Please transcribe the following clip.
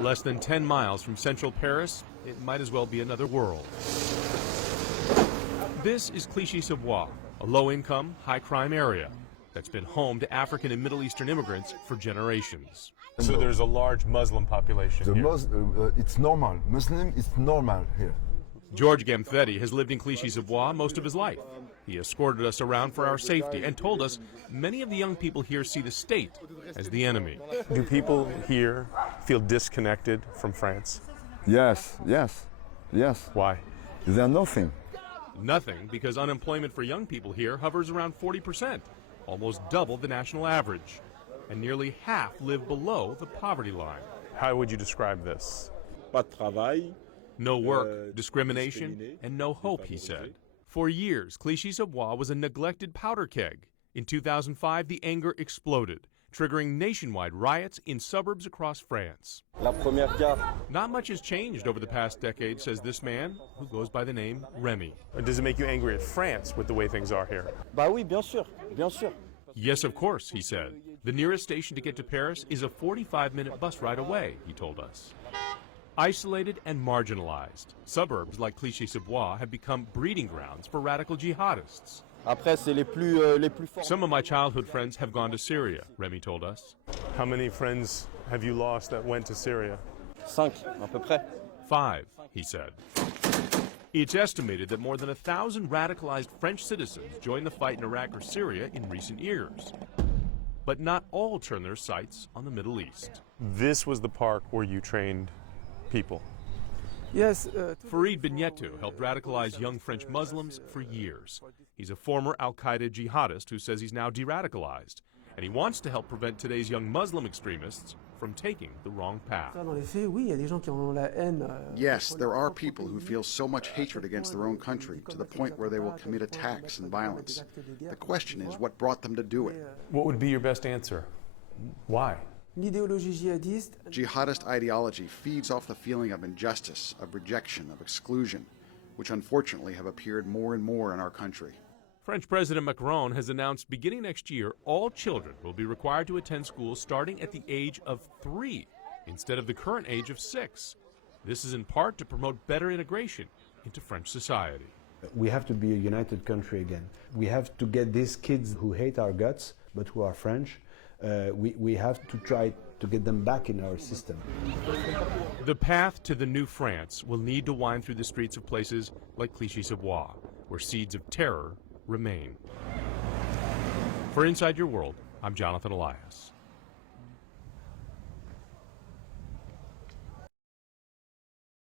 Less than 10 miles from central Paris, it might as well be another world. This is Clichy-sous-Bois, a low-income, high-crime area that's been home to African and Middle Eastern immigrants for generations. So there's a large Muslim population here. It's normal. Muslim is normal here. George Gamfetti has lived in Clichy-sous-Bois most of his life. He escorted us around for our safety and told us many of the young people here see the state as the enemy. Do people here feel disconnected from France? Yes. Why? They're nothing. Nothing, because unemployment for young people here hovers around 40%, almost double the national average. And nearly half live below the poverty line. How would you describe this? Pas de travail. No work, discrimination, and no hope, he said. For years, Clichy-sous-Bois was a neglected powder keg. In 2005, the anger exploded, triggering nationwide riots in suburbs across France. Not much has changed over the past decade, says this man, who goes by the name Remy. Does it make you angry at France with the way things are here? Bah oui, bien sûr, bien sûr. Yes, of course, he said. The nearest station to get to Paris is a 45-minute bus ride away, he told us. Isolated and marginalized, suburbs like Clichy-sous-Bois have become breeding grounds for radical jihadists. Après, c'est les plus forts. Some of my childhood friends have gone to Syria, Remy told us. How many friends have you lost that went to Syria? 5, à peu près. 5, he said. It's estimated that more than 1,000 radicalized French citizens joined the fight in Iraq or Syria in recent years. But not all turn their sights on the Middle East. This was the park where you trained people. Yes. Farid Benyetou helped radicalize young French Muslims for years. He's a former Al-Qaeda jihadist who says he's now de-radicalized, and he wants to help prevent today's young Muslim extremists from taking the wrong path. Yes, there are people who feel so much hatred against their own country to the point where they will commit attacks and violence. The question is what brought them to do it. What would be your best answer? Why? Jihadist ideology feeds off the feeling of injustice, of rejection, of exclusion, which unfortunately have appeared more and more in our country. French President Macron has announced beginning next year, all children will be required to attend school starting at the age of 3 instead of the current age of 6. This is in part to promote better integration into French society. We have to be a united country again. We have to get these kids who hate our guts, but who are French, we have to try to get them back in our system. The path to the new France will need to wind through the streets of places like Clichy-sous-Bois, where seeds of terror remain. For Inside Your World, I'm Jonathan Elias.